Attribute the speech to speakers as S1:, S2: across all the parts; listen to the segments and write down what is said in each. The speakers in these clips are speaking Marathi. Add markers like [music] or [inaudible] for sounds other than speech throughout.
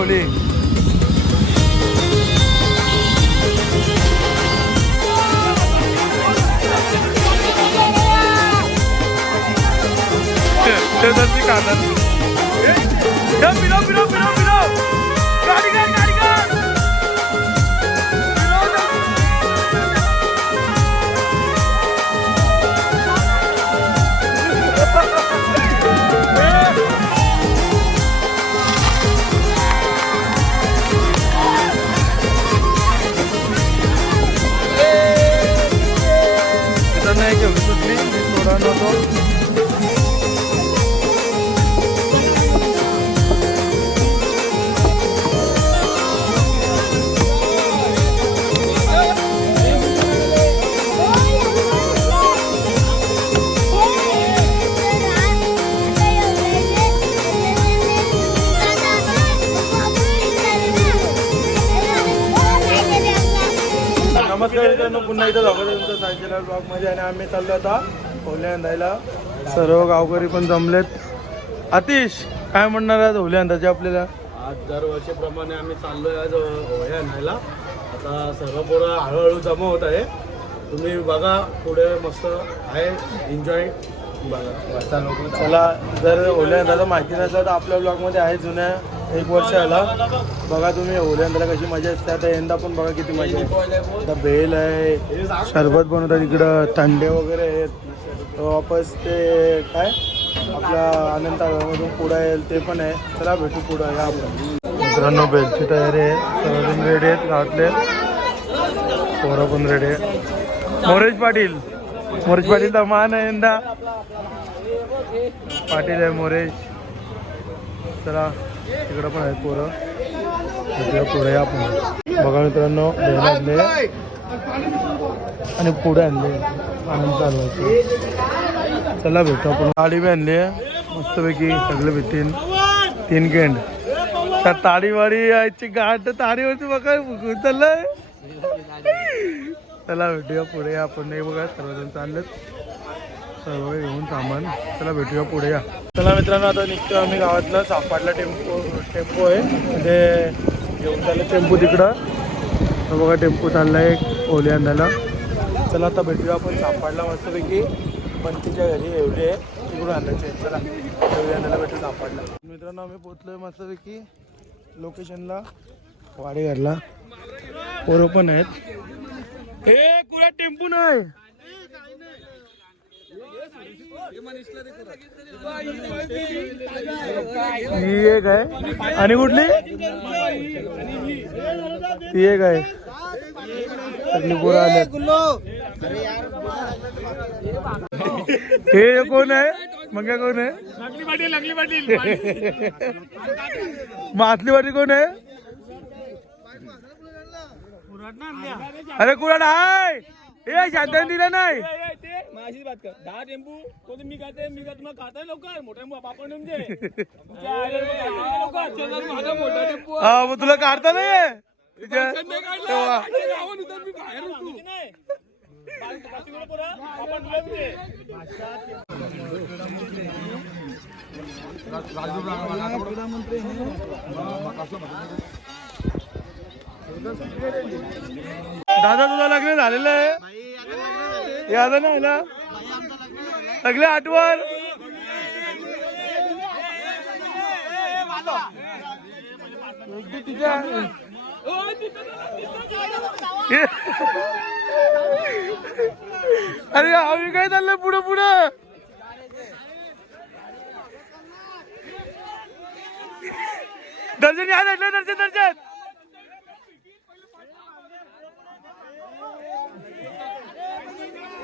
S1: Uli. Deus vai ficar, né? Não, virou, virou, virou, virou! Carga, carga! सुटली थोडा नमस्कार मित्रांनो पुन्हा इथं स्वागत आहे तुमचं सायकल ब्लॉगमध्ये आणि आम्ही चाललो आता होल्या अंदायला सर्व गावकरी पण जमलेत. आतिश काय म्हणणार आज होल्या अंदाजे आपल्याला?
S2: आज दरवर्षीप्रमाणे आम्ही चाललोय आज होया आणायला आता सर्व पोरं हळूहळू जमा होत आहे. तुम्ही बघा पुढे मस्त आहे एन्जॉय बघा
S1: चला जर होल्या अंदाजा माहिती नसेल तर आपल्या ब्लॉगमध्ये आहे जुन्या एक वर्ष आला. बघा तुम्ही होल्या अंदाला कशी मजा असते. आता यंदा पण बघा किती मजा आहे. आता बेल आहे सरबत बनवतात इकडं थंडे वगैरे आहेत. वापस ते काय? आपल्या आनंद मधून पुढं येईल ते पण आहे. चला भेटू पुढं या आपण. मित्रांनो बेलची तयारी आहे. सर्वजण रेडी आहेत गावातले. पोरं पण रेडी आहे मोरेश पाटील. मोरेश पाटील तर मान आहे यंदा. पाटील आहे मोरेश. चला तिकडं पण आहेत पोरं. भेटूया पुढे या आपण. बघा मित्रांनो आणले आणि पुढे आणले. आनंद चालवायचे चला भेटू आपण. गाडी बी आणली मस्तपैकी सगळे भेटतील तीन गेंड. त्या ताडीवाडी यायची गाठ ताडीवरती बघा उचललंय चला भेटूया पुढे. या आपण नाही बघा सर्वजण चाललेत. सर्व घेऊन सामान. चला भेटूया पुढे या. चला मित्रांनो आता निघतो आम्ही गावातलं सापाडला टेम्पो टेम्पो आहे. म्हणजे घेऊन चाललं टेम्पो तिकडं. बघा टेम्पो चाललाय ओली आणायला चला आता भेटूया आपण सापाडला मस्तपैकी. बंतीच्या घरी एवढे आहे. आणायचे चला एवढी आणायला भेटू सापडला. मित्रांनो आम्ही पोचलोय मस्तपैकी लोकेशनला वाडेघरला पोरं पण आहेत. हे कुठे टेम्पो नाही. ही एक आहे. आणि कुठली? ती एक आहे. सगळी पोरं आल्यात हे कोण आहे? मग काय कोण आहे? मातली वाटी कोण आहे? अरे कुणाला हाय हे शांतन दिलं नाही.
S2: माझी बात कर. दहा टेम्पू तो मी काय मी काय तुम्हाला खाताय लवकर. मोठे आपण मोठा टेम्पू
S1: हा मग तुला काढता नाही? तुझ्या तेव्हा. दादा तुझा लग्न झालेलं आहे याद नाही ना सगळे आठवण तिच्या अरे आम्ही काय चाललंय पुढं पुढं? दर्शन या भेटलं दर्शन दर्शन.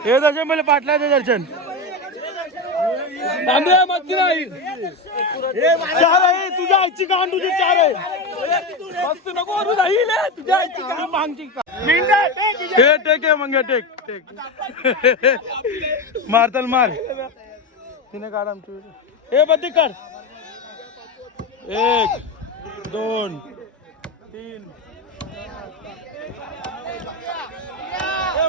S1: हे दर्शन मला पाटलाचं दर्शन. चार आहे तुझ्या आईची गांड तुझी चार आहे. नको तुझ्या आईची मागची हे टेक आहे मग टेक टेक मार चल मार तिने काढ आमची हे बद्दी कर एक दोन तीन हे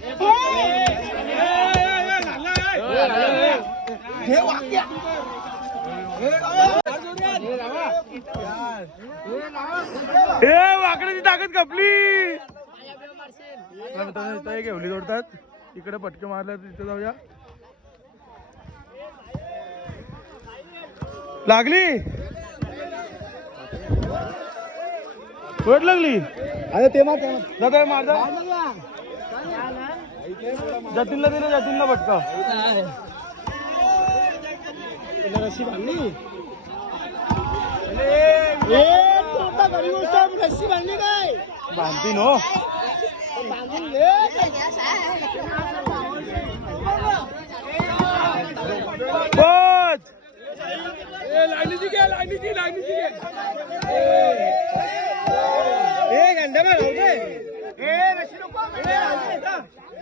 S3: ओय अनुगाइस
S1: ए वाकड्याची ताकद कपली एवढी जोडतात. इकडे पटके मारल्या तिथे जाऊया. लागली? वेट लागली?
S2: अरे ते मार
S1: दादा मार. जतीनला दिलं जतीनला पटका
S2: रस्सी बांधली रस्सी बांधली काय?
S1: बांधती नो
S2: बांधून घे.
S1: पोच
S2: लाईनीची घे लाईनीची लाईनीची घे. ए रशी नको.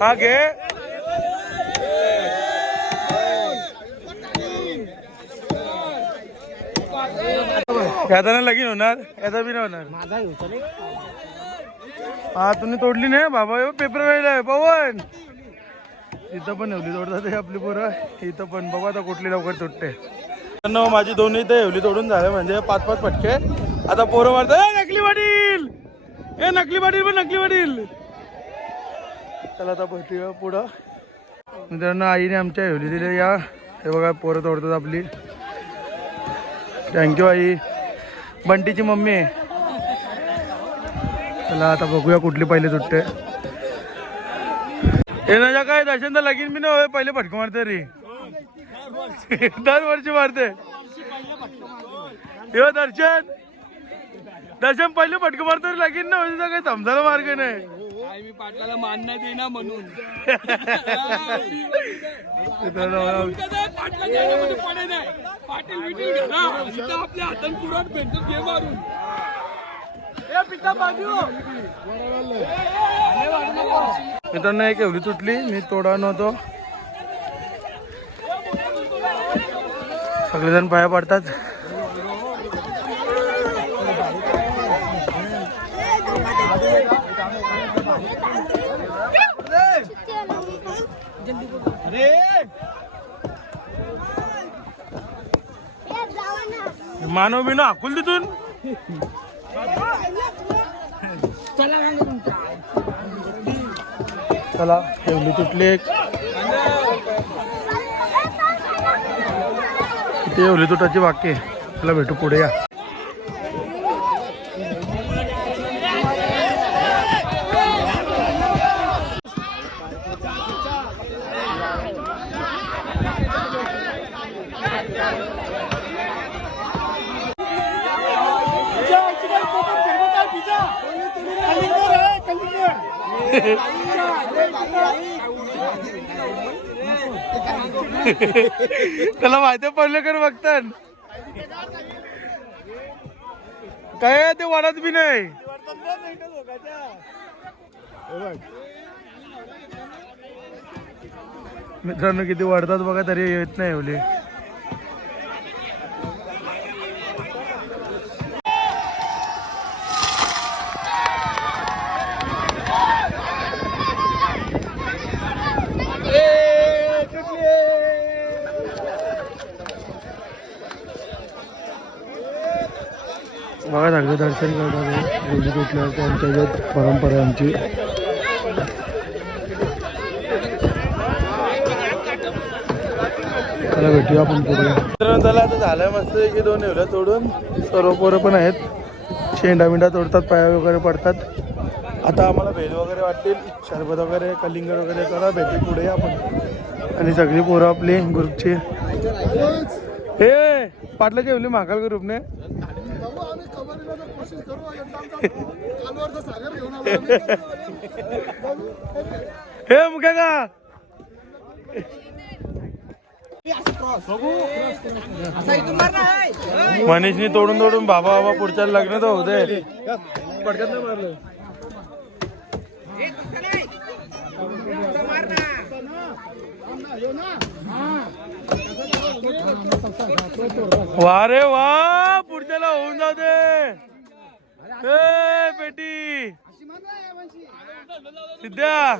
S1: हा घे याचा लगीन होणार याचा बी नाही होणार हा तुम्ही तोडली नाही बाबा एवढं पेपर वेळ पवन इथं पण एवढी तोडतात आपली पोरं इथं पण बघा आता कुठली लवकर तुटते मित्रांनो, माझी दोन्ही इथं एवढी तोडून झालं म्हणजे पाच पाच पटके आता पोरं मारतात नकली वाटील ए नकली वाटील पण नकली वाटील चला आता भेटूया पुढं. मित्रांनो आईने आमच्या हेवली दिली या. हे बघा पोरं तोडतात आपली. थँक्यू आई. बंटीची मम्मी आहे. चला आता बघूया कुठली पहिले तुटते येण्याच्या काय दर्शन तर लगीन बी नाही होय, पहिले फटकं मारते रे. दरवर्षी मारते. दर्शन. दर्शन पहिले फटकं मारतो रे लगीन ना म्हणजे काही समजायला मार्ग नाही.
S2: मी पाटलाला मान नाही देईना म्हणून. पडे नाही पाटील विटील आपल्या पुरात भेटतो घे मारून
S1: मित्रांनो एक एवढी तुटली. मी तोडा नव्हतो. सगळेजण पाया पडतात. मानव बिनो हाकूल तिथून चला एवढी तुटली एक. एवढी तुटाची बाकी. आहे चला भेटू पुढे या. [laughs] त्याला माहिती पडलं कर बघतात काय ते वाढत बी नाही. मित्रांनो किती वाढतात बघा तरी येत नाही एवढे. दर्शन करतात रोजी कुठल्या त्यांच्या परंपरा आमची चला भेटूया आपण पुढे. मित्रांनो चला आता झालं मस्त की दोन एवढ्या तोडून. सर्व पोरं पण आहेत. शेंडा बिंडा तोडतात पाया वगैरे पडतात. आता आम्हाला भेल वगैरे वाटतील. शरबत वगैरे कलिंगड वगैरे करा भेटू पुढे आपण. आणि सगळी पोरं आपली ग्रुपची. हे पाटलं जेवली महाकाल ग्रुपने हे मुख्या का? मनीषनी तोडून तोडून बाबा बाबा पुढच्या लग्न तर होते पडक्यात वा रे वा! त्याला होऊन जाऊ दे पेटी. सिद्ध्या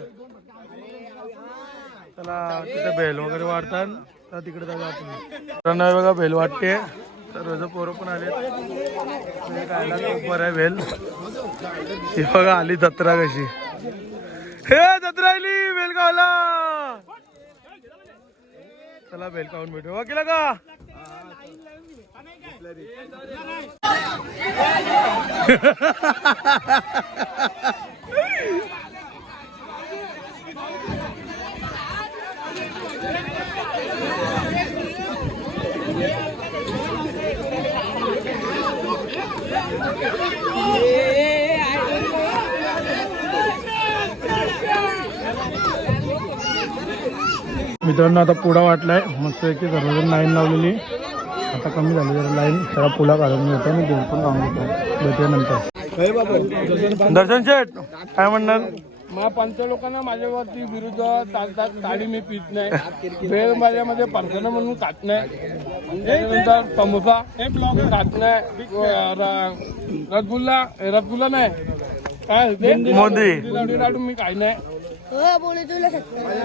S1: चला तिथे बेल वगैरे वाढतात. तर तिकडे जाऊ आपण. बघा बेल वाटते. सर्वच पोरं पण आले खायला खूप आहे बेल ही बघा आली जत्रा कशी. हे जत्रा आली बेल खायला चला बेल खाऊन भेटू. केला का मित्रांनो आता पुढा वाटलाय. मस्त एक लाईन लावलेली. आता कमी झाली जरा लाईन जरा पुला काढून घेतो आणि बेल पण खाऊन घेतो. भेटूया नंतर. दर्शन शेठ काय म्हणणार?
S2: मग पंच लोकांना माझ्यावरती विरुद्ध चालतात साडी मी पित नाही. वेळ माझ्यामध्ये परसना म्हणून खात नाही. त्याच्यानंतर समोसा खात नाही. रसगुल्ला रसगुल्ला नाही. काय
S1: मोदी.
S2: लाडू लाडू मी काही नाही.
S3: हो
S2: माझ्या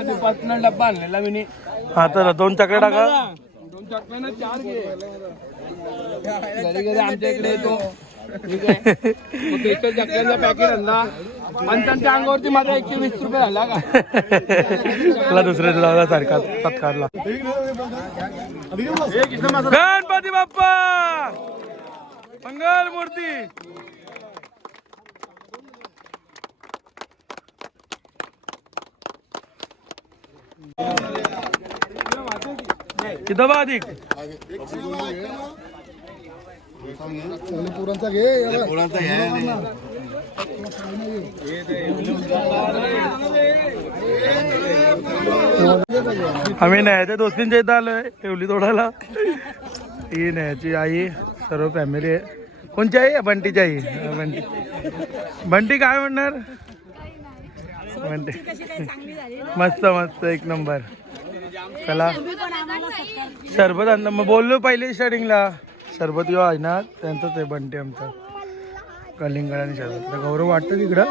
S2: ते पर्सनल डब्बा आणलेला मी
S1: हा चला दोन चकड्या टाका.
S2: दोन चॉकलेट चार घे. घरी घरी आमच्या इकडे येतो. ठीक आहे. मग एकच चकल्यांचा पॅकेट आणला. आणि त्यांच्या अंगावरती माझा एकशे वीस रुपये झाला का?
S1: त्याला दुसऱ्या लावला सारखा सत्कारला गणपती बाप्पा! मंगल मूर्ती किती बा अधिक आम्ही न्यायाच्या दोस्तींच्या इथं आलोय ठेवली तोडायला. ही न्यायाची आई सर्व फॅमिली आहे. कोणची आई? बंटीची आई. बंटी. बंटी काय म्हणणार? बंटी. मस्त मस्त एक नंबर. चला. सरबत आणलं. मग बोललो पहिले स्टार्टिंगला सरबत यो आहे ना त्यांचंच आहे बंटी आमचं. कलिंगड आणि सरबत गौरव वाटतं तिकडं.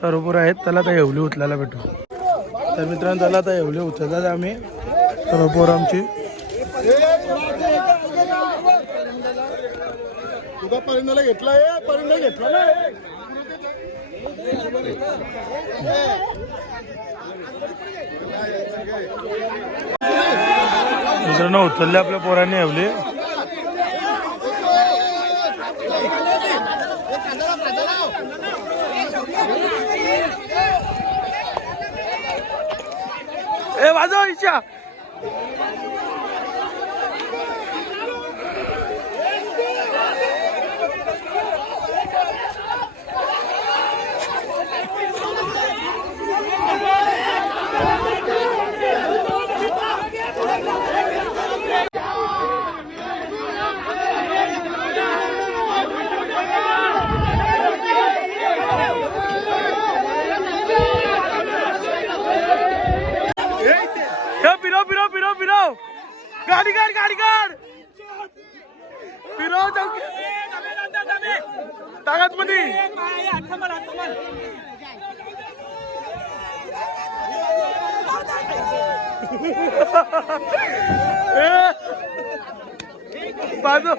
S1: सर्व आहेत त्याला आता येवली उचलायला भेटू. तर मित्रांनो त्याला आता येवली उचलतात आम्ही. सर्व आमची.
S2: परिंदाला घेतला परिंदा घेतला
S1: मित्रांनो उचलले आपल्या पोरांनी हवले ए वाजव इच्छा ए, फिरव फिरव फिरव फिरव गाडी काढ गाडी काढ. फिरव चौकी ताकदमध्ये बाजू.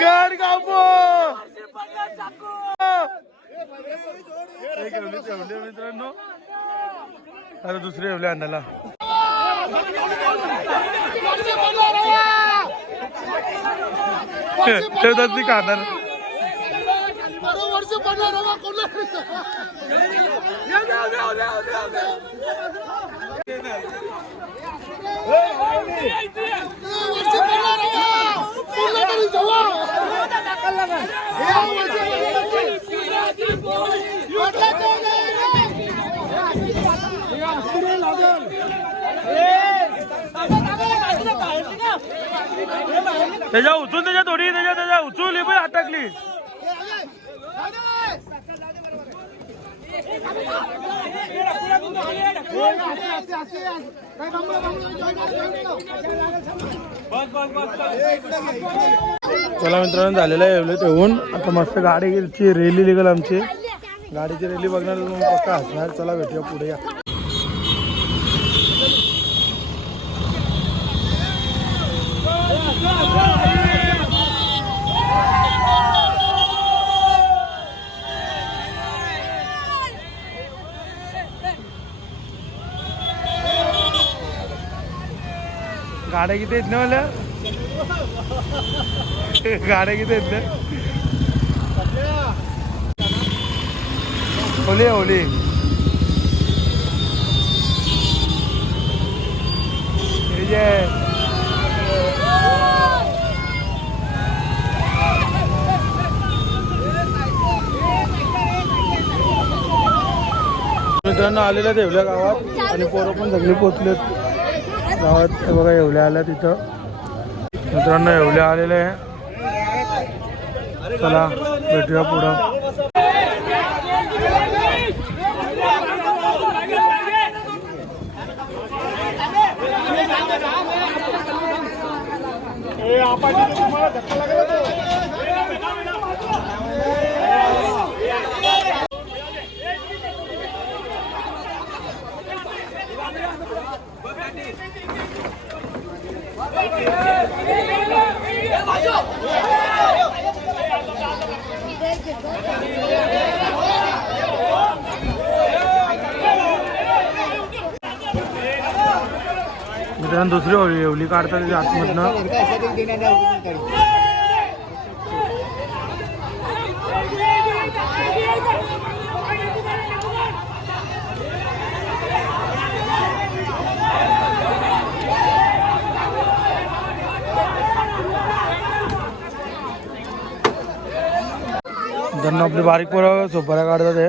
S1: गाड कापो. मित्रांनो आता दुसरे एवढे अन्नाला. ठेवतात ती खाणार. त्याच्या उचून त्याच्या थोडी त्याच्या त्याच्या उचून पण अटकली चला मित्रांनो झालेलं आहे एवढं तेवून आता मस्त गाडीची रेली निघाल आमची. गाडीची रेली बघणार तर पक्का असणार चला भेटूया पुढे या. गाड्या किती आहेत ना मला? गाड्या किती आहेत ना? ओली ओली हे मित्रांनो आलेल्या देवल्या गावात आणि पोरं पण सगळी पोचलेत गावात बघा एवढ्या आल्या तिथं. मित्रांनो एवढ्या आलेले आहे. चला भेटूया पुढं. मित्रांनो दुसरी होळी येवली काढतात आतमधनं. त्यांना आपली बारीक पोरं सोपाऱ्या काढतात हे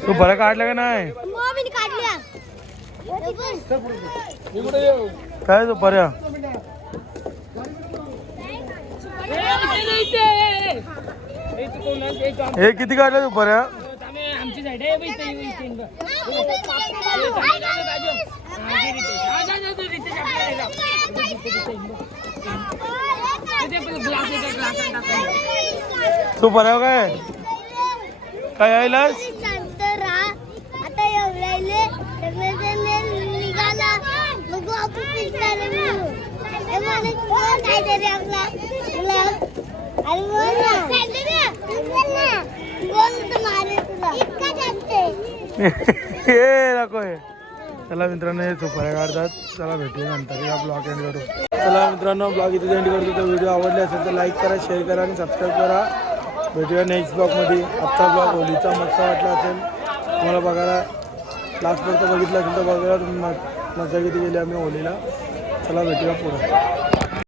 S1: तू बरं काढलं का नाही काय सोपाऱ्या हे किती काढल्या सोपाऱ्या
S4: आमची इथे
S1: सोपाऱ्या काय? काय यायलास?
S3: आता एवढ्याले सगळेजण निघाला बघू आपण पिसायला मिळू म्हणे कोण काहीतरी आपला आपला अरे बोल ना तू बोल ना बोल तर मारे तुला इतका जाते
S1: हे नको हे. चला मित्रांनो हे सुपाऱ्या काढतात. चला भेटूया नंतर या ब्लॉग एंड करू चला मित्रांनो ब्लॉग इथे एंड करतो. तर व्हिडिओ आवडले असेल तर लाईक करा शेअर करा आणि सबस्क्राईब करा. भेटूया नेक्स्ट ब्लॉगमध्ये आजचा ब्लॉग होलीचा मस्त वाटला असेल. तुम्हाला बघायला लास्टपर्यंत बघितलं असेल तर बघायला तुम्ही मजा किती गेली आम्ही होलीला. चला भेटूया पुढे.